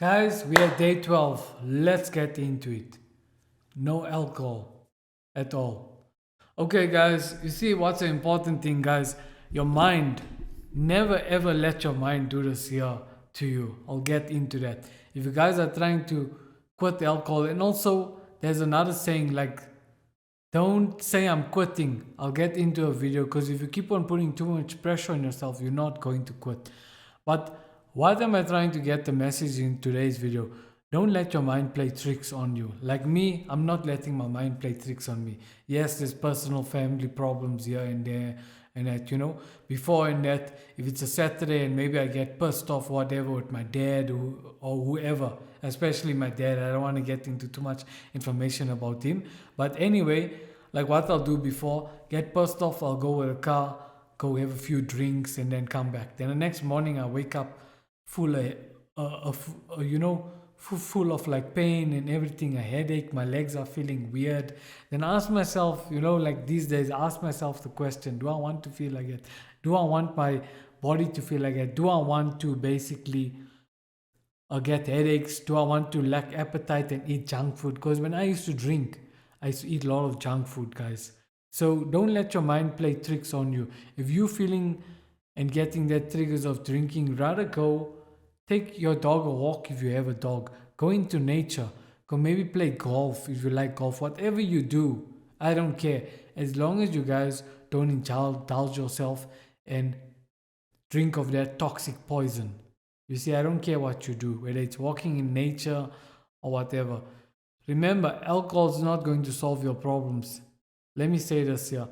Guys, we are day 12. Let's get into it. No alcohol at all. Okay, guys, you see what's the important thing, guys? Your mind. Never ever let your mind do this here to you. I'll get into that. If you guys are trying to quit alcohol, and also there's another saying like, don't say I'm quitting. I'll get into a video because if you keep on putting too much pressure on yourself, you're not going to quit. But what am I trying to get the message in today's video? Don't let your mind play tricks on you. Like me, I'm not letting my mind play tricks on me. Yes, there's personal family problems here and there and that, before and that, if it's a Saturday and maybe I get pissed off, whatever, with my dad or whoever, especially my dad, I don't want to get into too much information about him. But anyway, like what I'll do before, get pissed off, I'll go with a car, go have a few drinks and then come back. Then the next morning I wake up full full of like pain and everything, a headache, my legs are feeling weird. Then I ask myself, like these days, I ask myself the question, do I want to feel like that? Do I want my body to feel like that? Do I want to basically get headaches? Do I want to lack appetite and eat junk food? Because when I used to drink, I used to eat a lot of junk food, guys. So don't let your mind play tricks on you. If you're feeling and getting that triggers of drinking, rather go take your dog a walk if you have a dog. Go into nature. Go maybe play golf if you like golf. Whatever you do, I don't care. As long as you guys don't indulge yourself and drink of that toxic poison. You see, I don't care what you do, whether it's walking in nature or whatever. Remember, alcohol is not going to solve your problems. Let me say this here.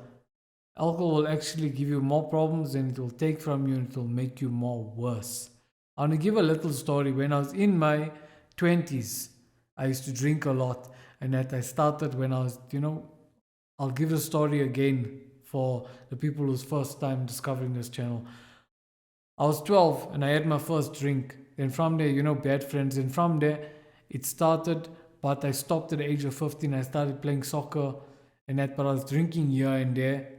Alcohol will actually give you more problems than it will take from you, and it will make you more worse. I want to give a little story. When I was in my 20s, I used to drink a lot, and that I started when I was, I'll give the story again for the people who's first time discovering this channel. I was 12 and I had my first drink. Then from there, bad friends. And from there, it started, but I stopped at the age of 15. I started playing soccer and that, but I was drinking here and there,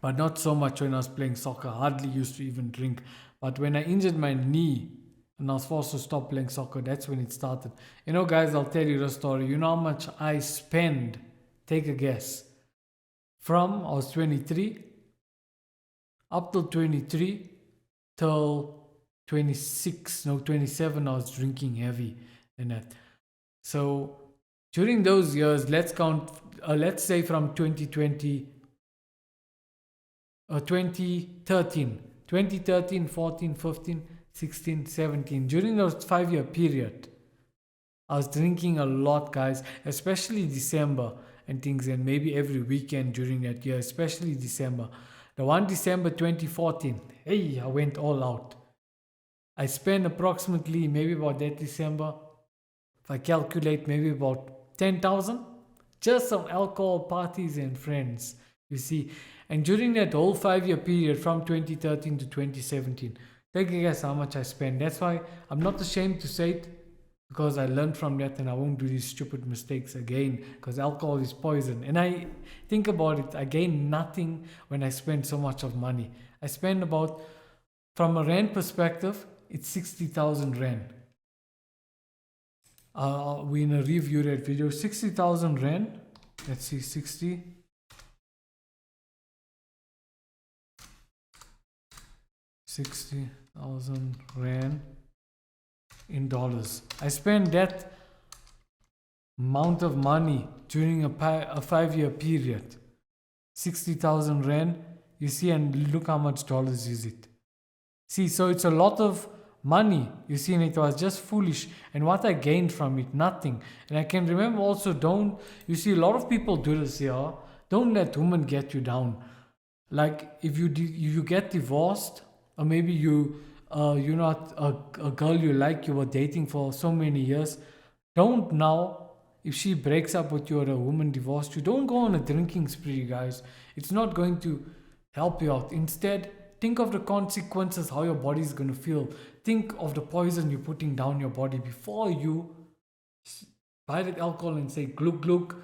but not so much when I was playing soccer. I hardly used to even drink. But when I injured my knee and I was forced to stop playing soccer, that's when it started. Guys, I'll tell you the story. You know how much I spend? Take a guess. From I was 23 up till 23 till 26, no, 27, I was drinking heavy and that. So during those years, let's say from 2020, 2013, 14, 15, 16, 17. During those 5-year period, I was drinking a lot, guys, especially December and things, and maybe every weekend during that year, especially December. The one December 2014, hey, I went all out. I spent approximately maybe about that December, if I calculate, maybe about 10,000 just on alcohol, parties, and friends. You see, and during that whole 5-year period from 2013 to 2017, take a guess how much I spent. That's why I'm not ashamed to say it, because I learned from that and I won't do these stupid mistakes again, because alcohol is poison. And I think about it, I gain nothing when I spend so much of money. I spend about, from a rand perspective, it's 60,000 rand. We in a review that video, 60,000 rand. Let's see, 60,000 rand in dollars. I spent that amount of money during a 5-year period. 60,000 rand, you see, and look how much dollars is it. See, so it's a lot of money, you see, and it was just foolish. And what I gained from it, nothing. And I can remember also, you see, a lot of people do this here. Don't let women get you down. Like if you get divorced, or maybe you're not a girl you like, you were dating for so many years, don't now, if she breaks up with you or a woman divorced you, don't go on a drinking spree, guys. It's not going to help you out. Instead, think of the consequences, how your body is going to feel. Think of the poison you're putting down your body before you buy that alcohol and say gluk gluk.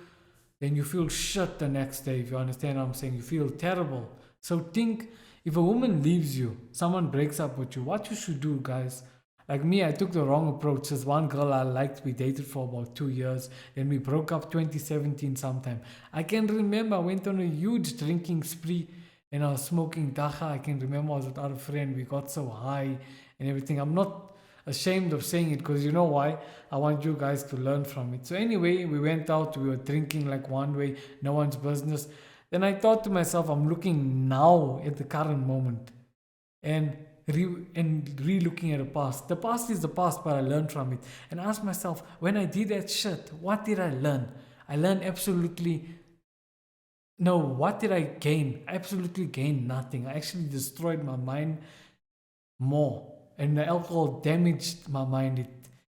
Then you feel shit the next day, if you understand what I'm saying. You feel terrible. So think, if a woman leaves you, someone breaks up with you, what you should do, guys? Like me, I took the wrong approach. There's one girl I liked, we dated for about 2 years. Then we broke up 2017 sometime. I can remember I went on a huge drinking spree and I was smoking dacha. I can remember I was with our friend. We got so high and everything. I'm not ashamed of saying it because you know why? I want you guys to learn from it. So anyway, we went out. We were drinking like one way, no one's business. Then I thought to myself, I'm looking now at the current moment and re-looking at the past. The past is the past, but I learned from it. And ask myself, when I did that shit, what did I learn? I learned absolutely no. What did I gain? I absolutely gained nothing. I actually destroyed my mind more, and the alcohol damaged my mind.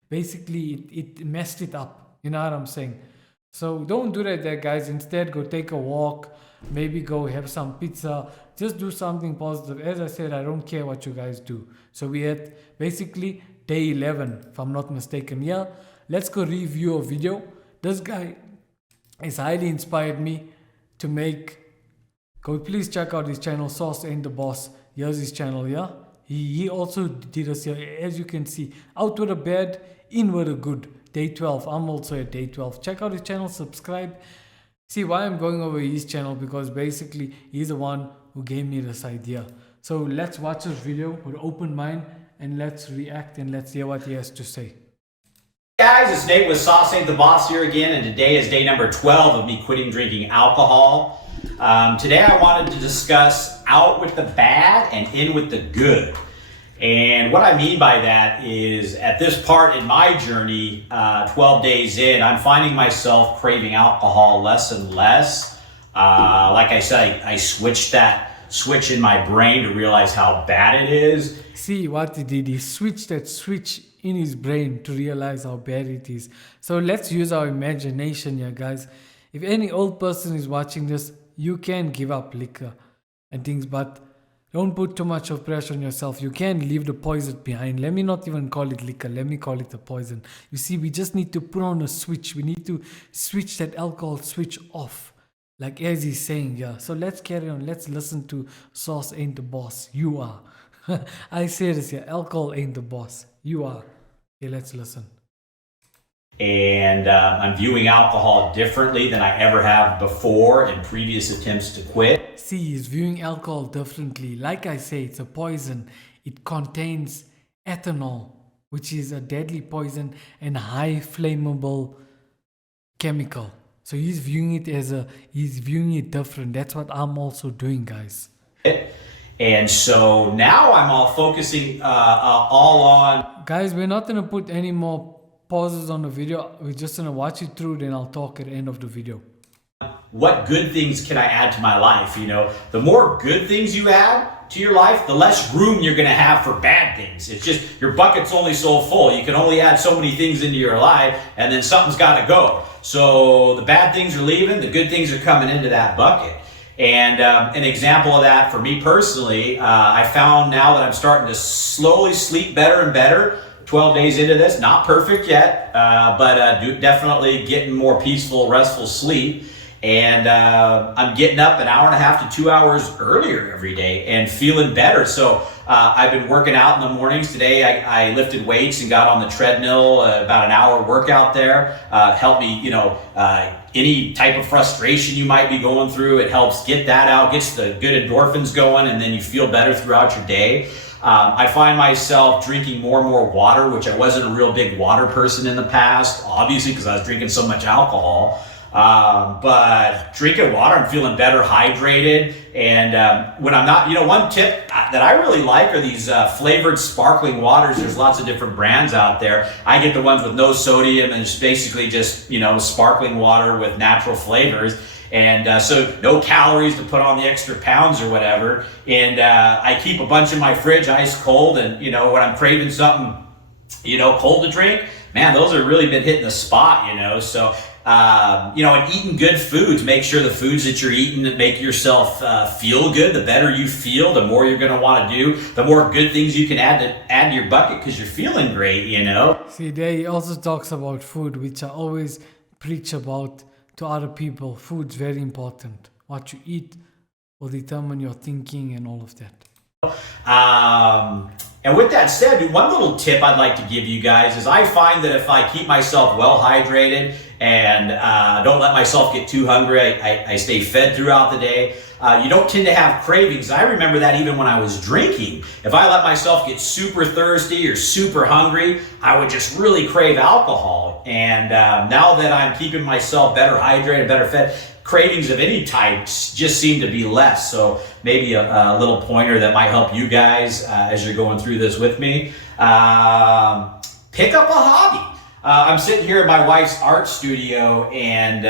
It messed it up. You know what I'm saying? So don't do that there, guys. Instead, go take a walk, maybe go have some pizza. Just do something positive. As I said, I don't care what you guys do. So we had basically day 11, if I'm not mistaken. Yeah, let's go review a video. This guy has highly inspired me to make. Go please check out his channel, Sauce Ain't the Boss. Here's his channel, yeah. He also did us here, as you can see. Out with a bad, in with a good. Day 12. I'm also at day 12. Check out his channel, subscribe. See why I'm going over his channel, because basically he's the one who gave me this idea. So let's watch this video with open mind and let's react and let's hear what he has to say. Guys, it's Nate with Sauce Ain't the Boss here again, and today is day number 12 of me quitting drinking alcohol. Today I wanted to discuss out with the bad and in with the good. And what I mean by that is, at this part in my journey, 12 days in, I'm finding myself craving alcohol less and less. Like I said, I switched that switch in my brain to realize how bad it is. See what he did, he switched that switch in his brain to realize how bad it is. So let's use our imagination here, guys. If any old person is watching this, you can give up liquor and things, but don't put too much of pressure on yourself. You can leave the poison behind. Let me not even call it liquor. Let me call it a poison. You see, we just need to put on a switch. We need to switch that alcohol switch off. Like as he's saying, yeah. So let's carry on. Let's listen to Sauce Ain't the Boss. You are. I say this here. Alcohol ain't the boss. You are. Okay, let's listen. And I'm viewing alcohol differently than I ever have before in previous attempts to quit. See, he's viewing alcohol differently. Like I say, it's a poison. It contains ethanol, which is a deadly poison and high flammable chemical. So he's viewing it different. That's what I'm also doing, guys. And so now I'm all focusing all on... Guys, we're not going to put any more pauses on the video. We're just going to watch it through, then I'll talk at the end of the video. What good things can I add to my life? You know, the more good things you add to your life, the less room you're going to have for bad things. It's just your bucket's only so full. You can only add so many things into your life, and then something's got to go. So the bad things are leaving, the good things are coming into that bucket. And an example of that for me personally, I found now that I'm starting to slowly sleep better and better. 12 days into this, not perfect yet, but definitely getting more peaceful, restful sleep. And I'm getting up an hour and a half to 2 hours earlier every day and feeling better. So I've been working out in the mornings. Today I lifted weights and got on the treadmill, about an hour workout there. Helped me, any type of frustration you might be going through, it helps get that out, gets the good endorphins going, and then you feel better throughout your day. I find myself drinking more and more water, which I wasn't a real big water person in the past, obviously because I was drinking so much alcohol. But drinking water, I'm feeling better hydrated. And when I'm not, one tip that I really like are these flavored sparkling waters. There's lots of different brands out there. I get the ones with no sodium and it's basically just, sparkling water with natural flavors. And so no calories to put on the extra pounds or whatever. And I keep a bunch in my fridge, ice cold. And, when I'm craving something, cold to drink, man, those have really been hitting the spot, So, and eating good foods, make sure the foods that you're eating that make yourself feel good. The better you feel, the more you're going to want to do, the more good things you can add to your bucket because you're feeling great, See, there he also talks about food, which I always preach about to other people. Food's very important. What you eat will determine your thinking and all of that. And with that said, one little tip I'd like to give you guys is I find that if I keep myself well hydrated and don't let myself get too hungry, I stay fed throughout the day, you don't tend to have cravings. I remember that even when I was drinking. If I let myself get super thirsty or super hungry, I would just really crave alcohol. And now that I'm keeping myself better hydrated, better fed, cravings of any type just seem to be less. So maybe a little pointer that might help you guys as you're going through this with me. Pick up a hobby. I'm sitting here in my wife's art studio, and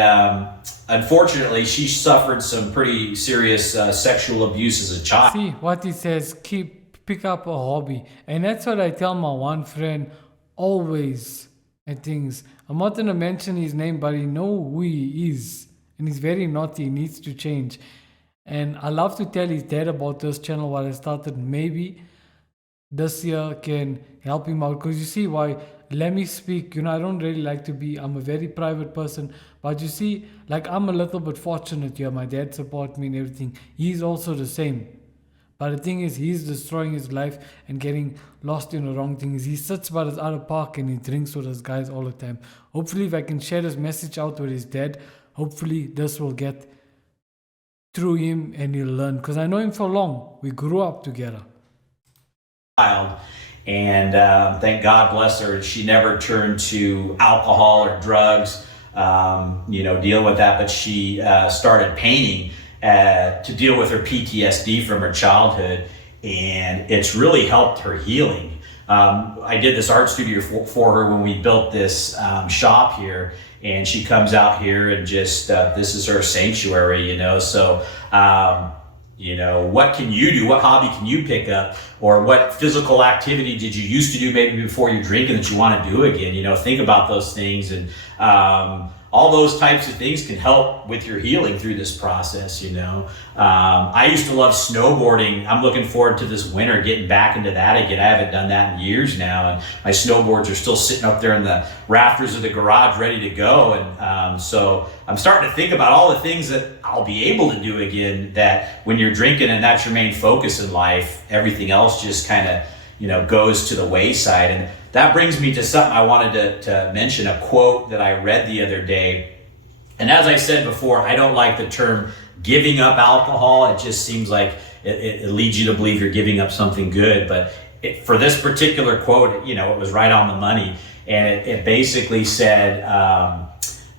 unfortunately, she suffered some pretty serious sexual abuse as a child. See what it says, pick up a hobby. And that's what I tell my one friend always at things. I'm not going to mention his name, but he know who he is. And he's very naughty, he needs to change. And I love to tell his dad about this channel, what I started. Maybe this year can help him out. Because you see why, let me speak, I don't really like to be, I'm a very private person. But you see, like I'm a little bit fortunate here. My dad supports me and everything. He's also the same. But the thing is, he's destroying his life and getting lost in the wrong things. He sits by his other park and he drinks with his guys all the time. Hopefully, if I can share this message out with his dad, hopefully this will get through him and he'll learn. Because I know him for long. We grew up together. And thank God bless her, she never turned to alcohol or drugs, dealing with that. But she started painting to deal with her PTSD from her childhood, and it's really helped her healing. I did this art studio for her when we built this shop here, and she comes out here and just this is her sanctuary, So what can you do? What hobby can you pick up? Or what physical activity did you used to do maybe before you're drinking that you want to do again? Think about those things, and all those types of things can help with your healing through this process. I used to love snowboarding. I'm looking forward to this winter getting back into that again. I haven't done that in years now, and my snowboards are still sitting up there in the rafters of the garage ready to go. And so I'm starting to think about all the things that I'll be able to do again, that when you're drinking and that's your main focus in life, everything else just kind of goes to the wayside. And that brings me to something I wanted to mention, a quote that I read the other day. And as I said before, I don't like the term giving up alcohol. It just seems like it leads you to believe you're giving up something good. But for this particular quote, it was right on the money. And it basically said,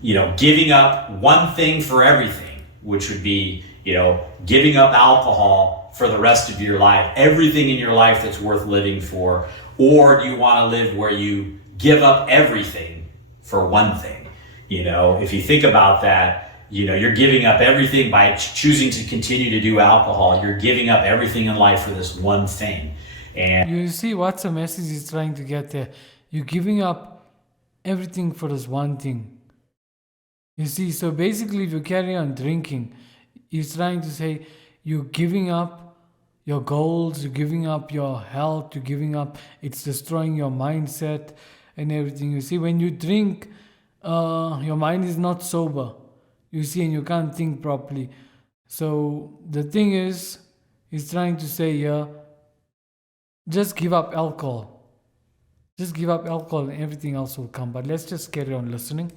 giving up one thing for everything, which would be, giving up alcohol for the rest of your life, everything in your life that's worth living for. Or do you want to live where you give up everything for one thing? If you think about that, you're giving up everything by choosing to continue to do alcohol. You're giving up everything in life for this one thing. And you see what's the message he's trying to get there? You're giving up everything for this one thing. You see, so basically if you carry on drinking, he's trying to say you're giving up your goals, you're giving up your health, you're giving up, it's destroying your mindset and everything. You see, when you drink, your mind is not sober. You see, and you can't think properly. So the thing is, he's trying to say here, just give up alcohol. Just give up alcohol and everything else will come. But let's just carry on listening.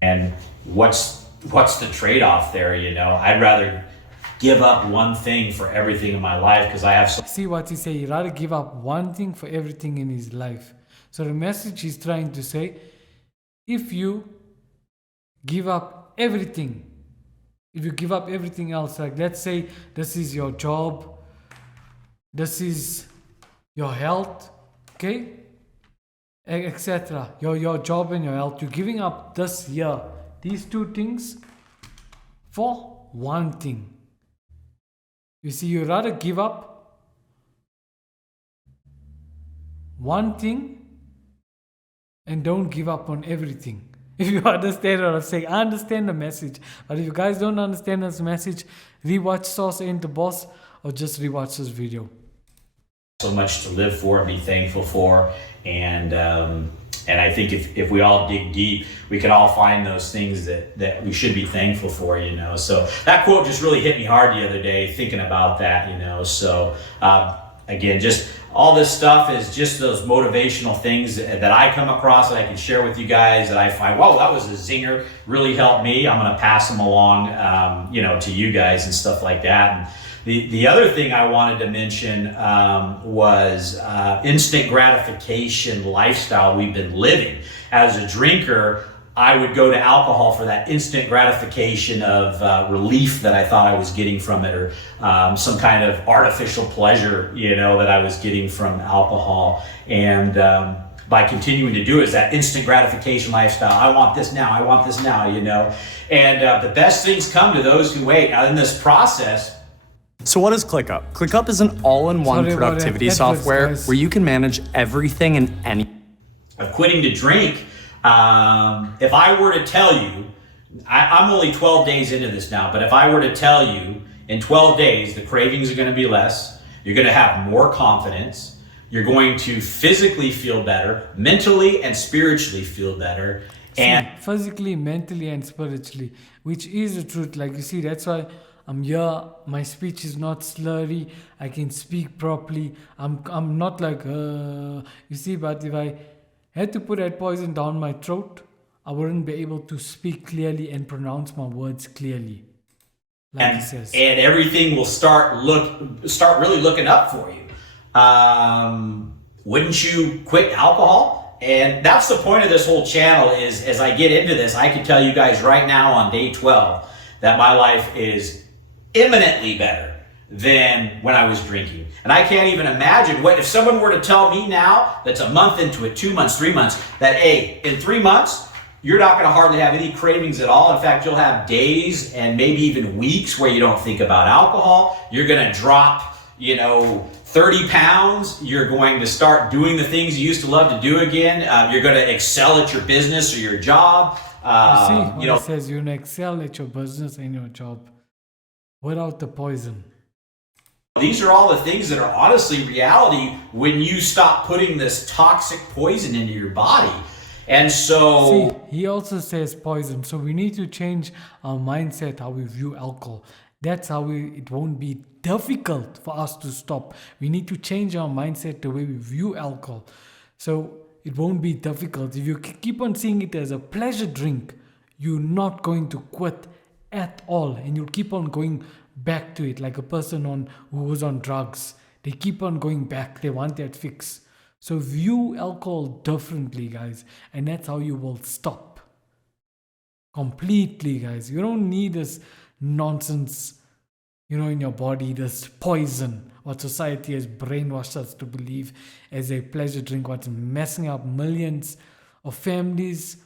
And what's the trade-off there? I'd rather give up one thing for everything in my life because I have so. See what he say? He'd rather give up one thing for everything in his life. So the message he's trying to say, if you give up everything, if you give up everything else, like let's say this is your job, this is your health, okay, etc. Your job and your health, you're giving up this year, these two things for one thing. You see, you rather give up one thing and don't give up on everything. If you understand what I'm saying, I understand the message. But if you guys don't understand this message, rewatch Sauce Ain't the Boss or just rewatch this video. So much to live for and be thankful for. And And I think if we all dig deep, we can all find those things that we should be thankful for, So that quote just really hit me hard the other day thinking about that. So again, just all this stuff is just those motivational things that I come across that I can share with you guys that I find, wow, that was a zinger, really helped me. I'm going to pass them along, to you guys and stuff like that. And the other thing I wanted to mention was instant gratification lifestyle we've been living. As a drinker, I would go to alcohol for that instant gratification of relief that I thought I was getting from it, or some kind of artificial pleasure, that I was getting from alcohol. And by continuing to do it, is that instant gratification lifestyle. I want this now. I want this now. And the best things come to those who wait. Now, in this process. So what is ClickUp? ClickUp is an all-in-one productivity software where you can manage everything and any. Of quitting to drink, if I were to tell you, I'm only 12 days into this now, but if I were to tell you in 12 days, the cravings are going to be less, you're going to have more confidence, you're going to physically feel better, mentally and spiritually feel better. And physically, mentally, and spiritually, which is the truth. Like you see, that's why I'm here. My speech is not slurry. I can speak properly. I'm not like you see. But if I had to put that poison down my throat, I wouldn't be able to speak clearly and pronounce my words clearly. Like he says. And everything will start really looking up for you. Wouldn't you quit alcohol? And that's the point of this whole channel is, as I get into this, I can tell you guys right now on day 12 that my life is imminently better than when I was drinking. And I can't even imagine what if someone were to tell me now that's a month into it, 2 months, 3 months, that hey, in 3 months, you're not going to hardly have any cravings at all. In fact, you'll have days and maybe even weeks where you don't think about alcohol. You're going to drop, 30 pounds. You're going to start doing the things you used to love to do again. You're going to excel at your business or your job. It says you're going to excel at your business and your job without the poison. These are all the things that are honestly reality when you stop putting this toxic poison into your body. And so he also says poison. So we need to change our mindset, how we view alcohol. That's how it won't be difficult for us to stop. We need to change our mindset, the way we view alcohol. So it won't be difficult. If you keep on seeing it as a pleasure drink, you're not going to quit at all. And you'll keep on going back to it, like a person who was on drugs. They keep on going back. They want that fix. So view alcohol differently, guys. And that's how you will stop. Completely, guys. You don't need this nonsense, in your body, this poison, what society has brainwashed us to believe as a pleasure drink, what's messing up millions of families,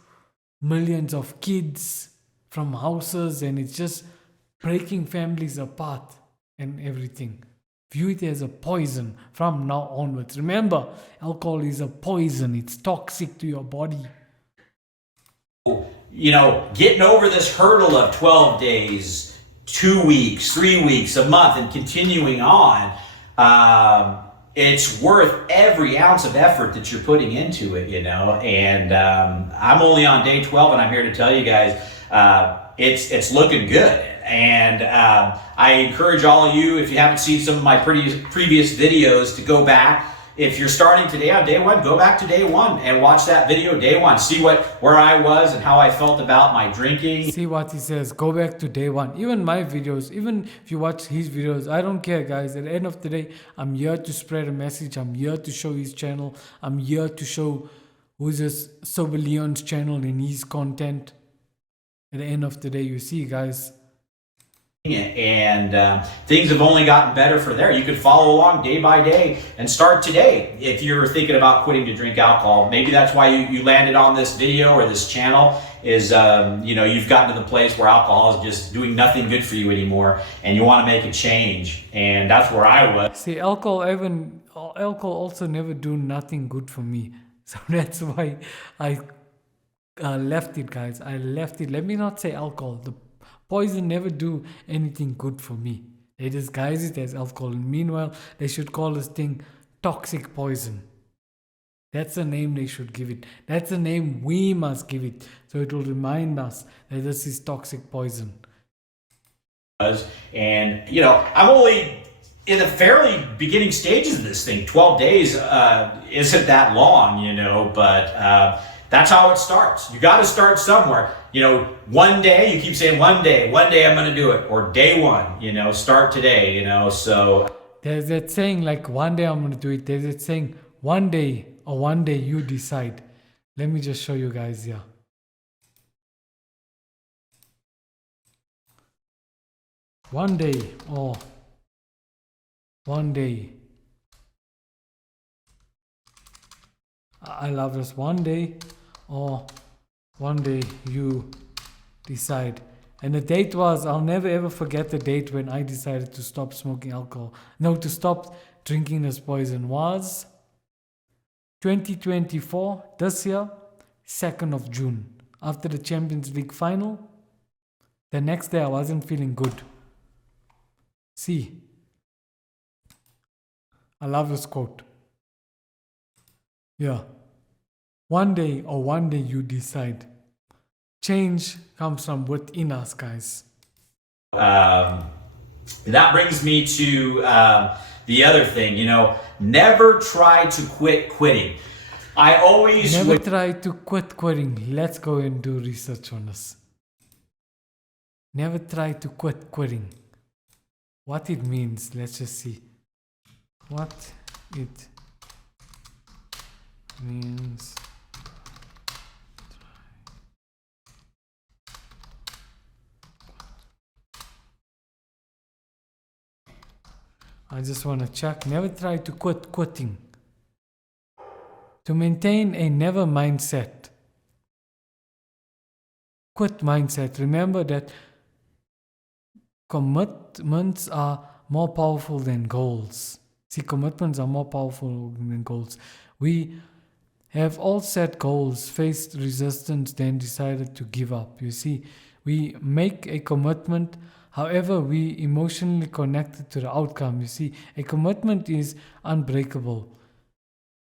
millions of kids from houses, and it's just breaking families apart and everything. View it as a poison from now onwards. Remember, alcohol is a poison. It's toxic to your body. Getting over this hurdle of 12 days, 2 weeks, 3 weeks, a month, and continuing on, it's worth every ounce of effort that you're putting into it, And I'm only on day 12, and I'm here to tell you guys, it's looking good. And I encourage all of you, if you haven't seen some of my previous videos, to go back. If you're starting today on day 1, go back to day 1 and watch that video day 1. See where I was and how I felt about my drinking. See what he says. Go back to day 1. Even my videos, even if you watch his videos, I don't care, guys. At the end of the day, I'm here to spread a message. I'm here to show his channel. I'm here to show who's this Sober Leon's channel and his content. At the end of the day, you see, guys. And things have only gotten better for there. You can follow along day by day and start today if you're thinking about quitting to drink alcohol. Maybe that's why you landed on this video or this channel is, you've gotten to the place where alcohol is just doing nothing good for you anymore and you want to make a change. And that's where I was. See, alcohol also never do nothing good for me. So that's why I left it, guys. I left it. Let me not say alcohol. The poison never do anything good for me. They disguise it as alcohol. And meanwhile, they should call this thing toxic poison. That's the name they should give it. That's the name we must give it. So it will remind us that this is toxic poison. And, I'm only in the fairly beginning stages of this thing. 12 days isn't that long, but that's how it starts. You got to start somewhere. One day, you keep saying one day I'm going to do it. Or day one, start today, so. There's that saying like one day I'm going to do it. There's that saying one day you decide. Let me just show you guys here. One day. I love this. One day you decide. And the date was, I'll never ever forget the date when I decided to stop smoking alcohol. No, to stop drinking this poison was 2024, this year, 2nd of June. After the Champions League final, the next day I wasn't feeling good. See, I love this quote. Yeah. One day you decide. Change comes from within us, guys. That brings me to the other thing, never try to quit quitting. I always never try to quit quitting. Let's go and do research on this. Never try to quit quitting. What it means, let's just see. What it means. I just want to check. Never try to quit quitting. To maintain a never mindset. Quit mindset. Remember that commitments are more powerful than goals. See, commitments are more powerful than goals. We have all set goals, faced resistance, then decided to give up. You see, we make a commitment. However, we emotionally connected to the outcome. You see, a commitment is unbreakable.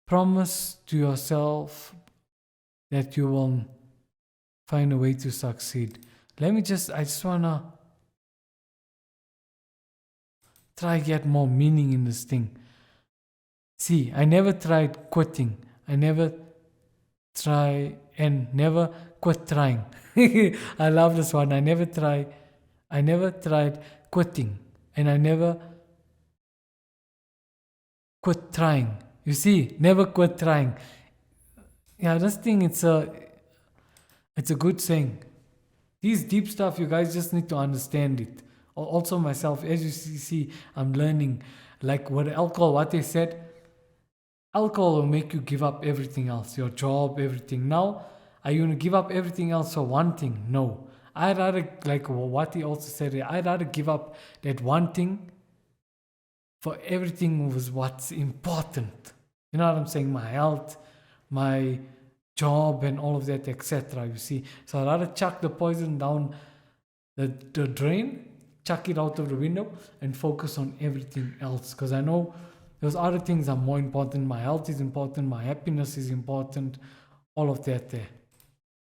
Promise to yourself that you will find a way to succeed. I just want to try get more meaning in this thing. See, I never tried quitting. I never quit trying. I love this one. I never tried quitting, and I never quit trying. You see, never quit trying. Yeah, this thing, it's a good saying. These deep stuff, you guys just need to understand it. Also myself, as you see, I'm learning. Like with alcohol, what they said, alcohol will make you give up everything else, your job, everything. Now, are you going to give up everything else for one thing? No. I'd rather, like what he also said, I'd rather give up that one thing for everything was what's important. You know what I'm saying? My health, my job, and all of that, etc. You see, so I'd rather chuck the poison down the drain, chuck it out of the window, and focus on everything else. Because I know those other things are more important. My health is important. My happiness is important. All of that there.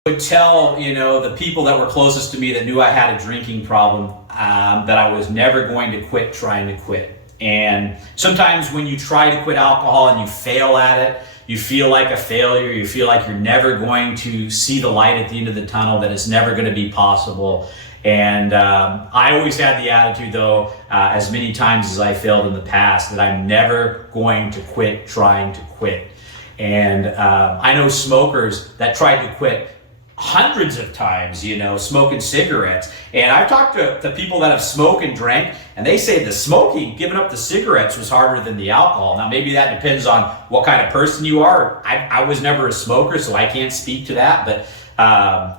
Would tell the people that were closest to me that knew I had a drinking problem that I was never going to quit trying to quit. And sometimes when you try to quit alcohol and you fail at it, you feel like a failure. You feel like you're never going to see the light at the end of the tunnel, that it's never going to be possible. And I always had the attitude, though, as many times as I failed in the past, that I'm never going to quit trying to quit. And I know smokers that tried to quit hundreds of times, smoking cigarettes. And I've talked to people that have smoked and drank, and they say the smoking, giving up the cigarettes, was harder than the alcohol. Now, maybe that depends on what kind of person you are. I was never a smoker, so I can't speak to that. But,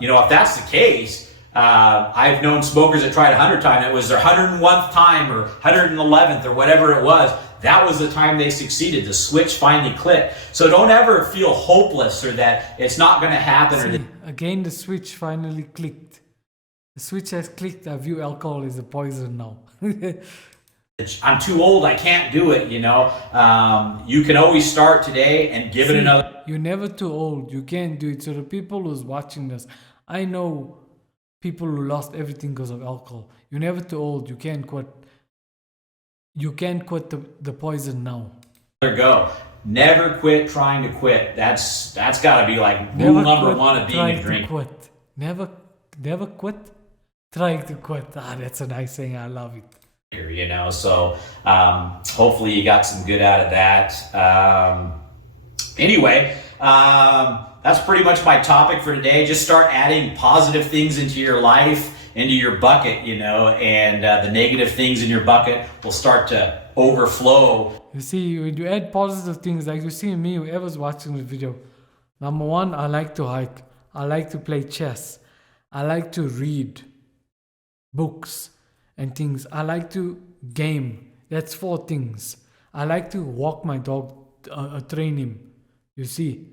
if that's the case, I've known smokers that tried 100 times. It was their 101th time or 111th or whatever it was. That was the time they succeeded. The switch finally clicked. So don't ever feel hopeless or that it's not going to happen. Again, the switch finally clicked. The switch has clicked. I view alcohol as a poison now. I'm too old, I can't do it, you know. You can always start today and give it another. You're never too old. You can do it. So the people who's watching this, I know people who lost everything because of alcohol. You're never too old. You can quit. You can quit the poison now. Go. Never quit trying to quit. That's got to be like rule number one of being a drinker. Quit. Never quit trying to quit. Ah, that's a nice saying. I love it. You know, so hopefully you got some good out of that. Anyway, that's pretty much my topic for today. Just start adding positive things into your life, into your bucket, you know, and the negative things in your bucket will start to overflow. You see, when you add positive things, like you see me, whoever's watching the video, number one, I like to hike. I like to play chess. I like to read books and things. I like to game. That's 4 things. I like to walk my dog, train him. You see,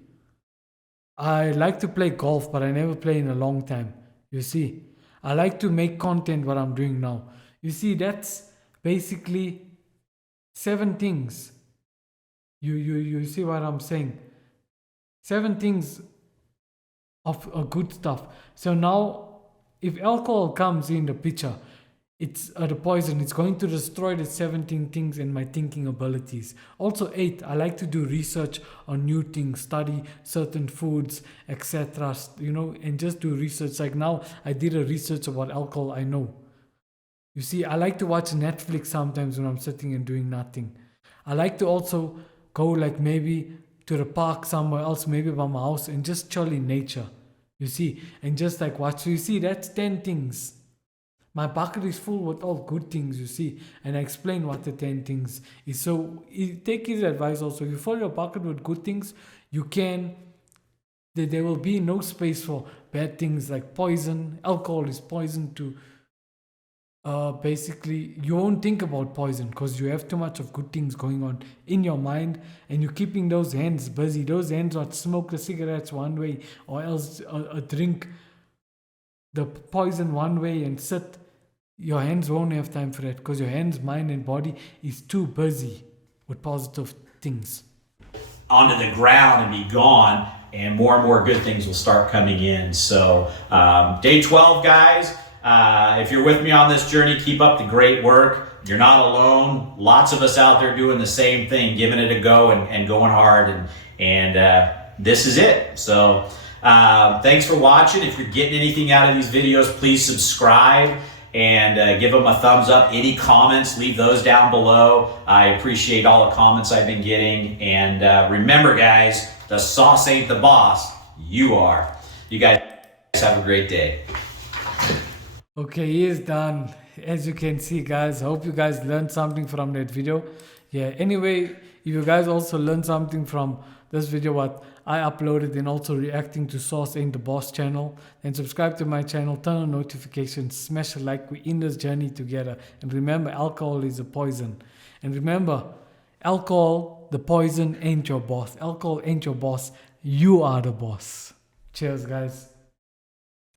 I like to play golf, but I never play in a long time. You see, I like to make content what I'm doing now. You see, that's basically 7 things. You see what I'm saying? 7 things of a good stuff. So now, if alcohol comes in the picture, it's the poison. It's going to destroy the 17 things in my thinking abilities. Also 8, I like to do research on new things, study certain foods, etc. You know, and just do research. Like now, I did a research about alcohol. I know. You see, I like to watch Netflix sometimes when I'm sitting and doing nothing. I like to also go like maybe to the park somewhere else, maybe by my house, and just chill in nature. You see, and just like watch. So you see, that's 10 things. My bucket is full with all good things, you see, and I explain what the 10 things is. So take his advice also. If you fill your bucket with good things, you can. There will be no space for bad things like poison. Alcohol is poison to. Basically, you won't think about poison because you have too much of good things going on in your mind, and you're keeping those hands busy. Those hands not smoke the cigarettes one way, or else drink the poison one way and sit. Your hands won't have time for that because your hands, mind, and body is too busy with positive things. Onto the ground and be gone, and more good things will start coming in. So, day 12, guys. If you're with me on this journey, keep up the great work. You're not alone. Lots of us out there doing the same thing, giving it a go and going hard. And this is it. So, thanks for watching. If you're getting anything out of these videos, please subscribe and give them a thumbs up. Any comments, leave those down below. I appreciate all the comments I've been getting. And remember, guys, the sauce ain't the boss. You are. You guys have a great day. Okay, he is done. As you can see, guys, I hope you guys learned something from that video. Yeah, anyway, if you guys also learned something from this video what I uploaded and also reacting to Sauce Ain't the Boss channel, then subscribe to my channel, turn on notifications, smash a like. We're in this journey together. And remember, alcohol is a poison. And remember, alcohol, the poison, ain't your boss. Alcohol ain't your boss. You are the boss. Cheers, guys.